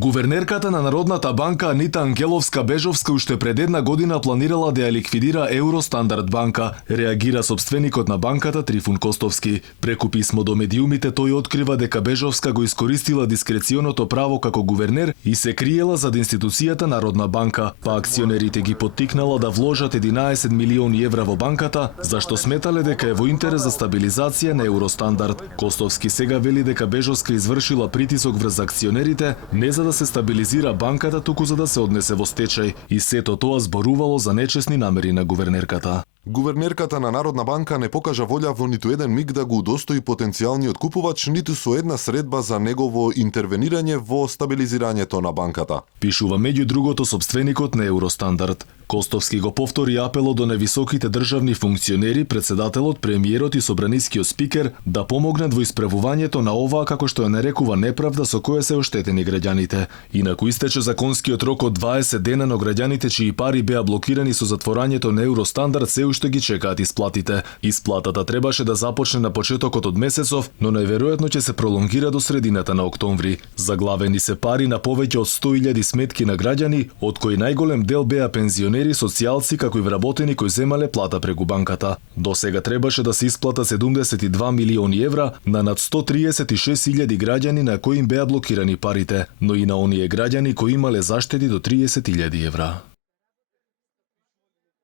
Гувернерката на Народната банка Анита Ангеловска-Бежовска уште пред една година планирала да ја ликвидира Евростандард банка, реагира сопственикот на банката Трифун Костовски. Преку писмо до медиумите тој открива дека Бежовска го искористила дискреционото право како гувернер и се криела зад институцијата Народна банка, па акционерите ги поттикнала да вложат 11 милиони евра во банката, зашто сметале дека е во интерес за стабилизација на Евростандард. Костовски сега вели дека Бежовска извршила притисок врз акционерите не за да се стабилизира банката, туку за да се однесе во стечај, и сето тоа зборувало за нечесни намери на гувернерката. Гувернерката на Народна банка не покажа волја во ниту еден миг да го удостои потенцијалниот купувач, ниту со една средба за негово интервенирање во стабилизирањето на банката. Пишува меѓу другото сопственикот на Евростандард. Костовски го повтори апелот до невисоките државни функционери, председателот, премиерот и собранискиот спикер да помогнат во исправувањето на оваа, како што ја нарекува, неправда со која се оштетени граѓаните. Инаку истече законскиот рок од 20 дена, но граѓаните чии пари беа блокирани со затворањето на Евростандард се уште ги чекаат исплатите. Исплатата требаше да започне на почетокот од месецов, но најверојатно ќе се пролонгира до средината на октомври. Заглавени се пари на повеќе од 100.000 сметки на граѓани, од кои најголем дел беа пензионери, социјалци, како и вработени кои земале плата преку банката. До сега требаше да се исплата 72 милиони евра на над 136.000 граѓани на кои им беа блокирани парите, но и на оние граѓани кои имале заштети до 30.000 евра.